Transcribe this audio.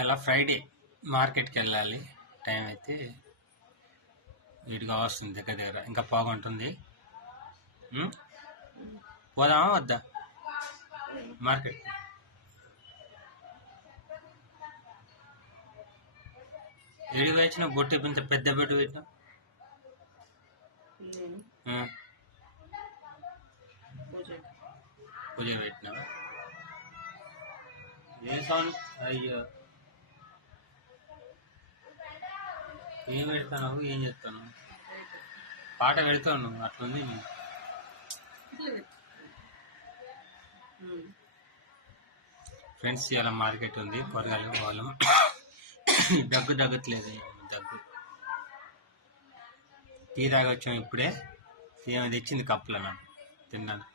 ఇలా ఫ్రైడే మార్కెట్కి వెళ్ళాలి. టైం అయితే 8 వస్తుంది దగ్గర దగ్గర, ఇంకా బాగుంటుంది. పోదామా వద్దా మార్కెట్? ఏడు వేసిన బొట్టు ఇంత పెద్ద బొట్టు పెట్టినా పూజ పెట్టినావా? ఏ సౌండ్? అయ్యో, ఏం పెడతాను, ఏం చెప్తాను? పాట పెడతాను, అట్లుంది. ఫ్రెండ్స్, ఇలా మార్కెట్ ఉంది, కూరగాయలు వాళ్ళు దగ్గట్లేదు, దగ్గు. టీ తాగొచ్చాం ఇప్పుడే. ఏమో తెచ్చింది కప్పులో, నాకు తిన్నాను.